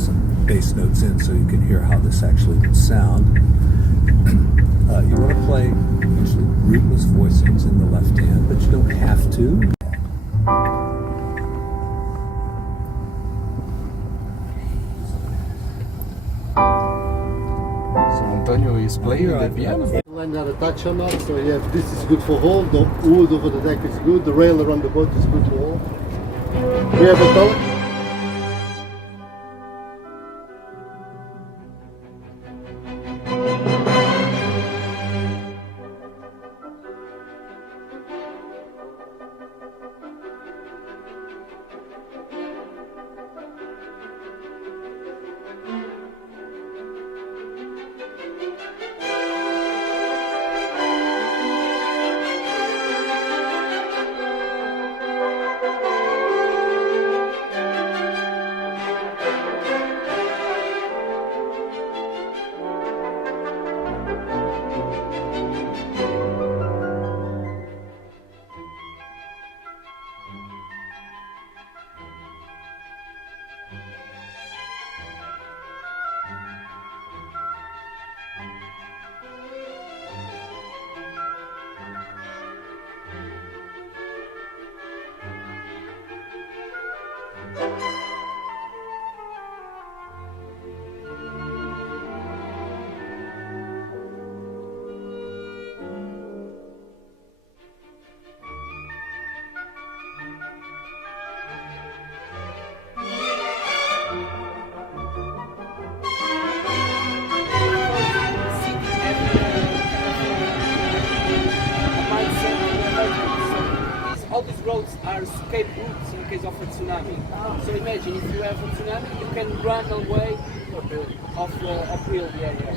put some bass notes in so you can hear how this actually would sound. You want to play usually rootless voicings in the left hand, but you don't have to. So Antonio is playing the piano. Line got a touch or not, so yeah, this is good for hold, the wood over the deck is good, the rail around the boat is good to hold. We have a color. All these roads are escape routes in case of a tsunami. So imagine if you have a tsunami, you can run away uphill the area.